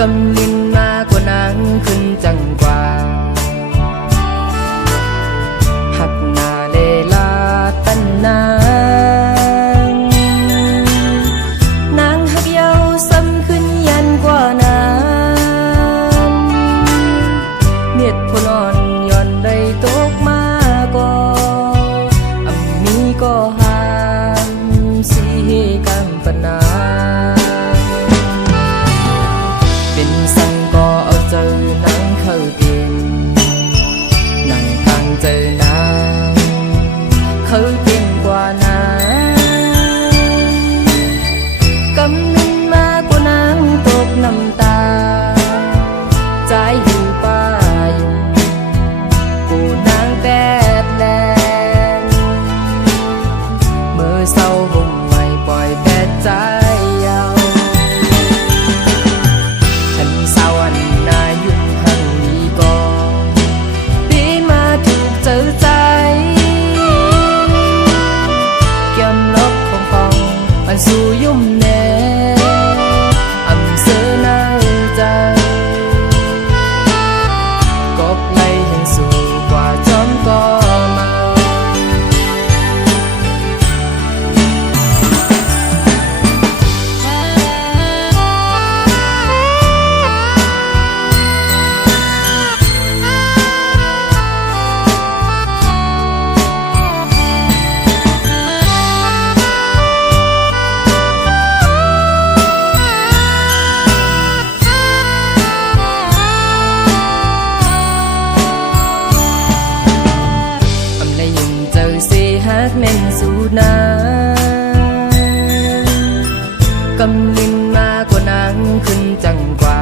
กำลินมากกว่านางขึ้นจังกว่าหักหน้าเลลาตันนางหักเยาซ้ำขึ้นยันกว่านางเมียดพลอนย้อนได้ตกมาก็อำมีก็หามสีกำปนาเป็นสังก็เอาเจอนางเข้ากินนางทางเจอนางเขาเก่งกว่านางกำลินมากกว่านางตกน้ำตาใจอยู่ป่าอยู่กูนางแปดแลนเมื่อเศร้าห่มไม่ปล่อยแปดใจยาวทันสาวอันนายุ่งหังนี้ก็ปีมาถูกเจอใจเกี่ยมลบของฟองอันสู่ยุ่มแน่อำเสอหน้าใจกบไล่แห่งสู่กว่าจอมก็มาฮักแน่นสู่นางกำลินมากกว่านางขึ้นจังกว่า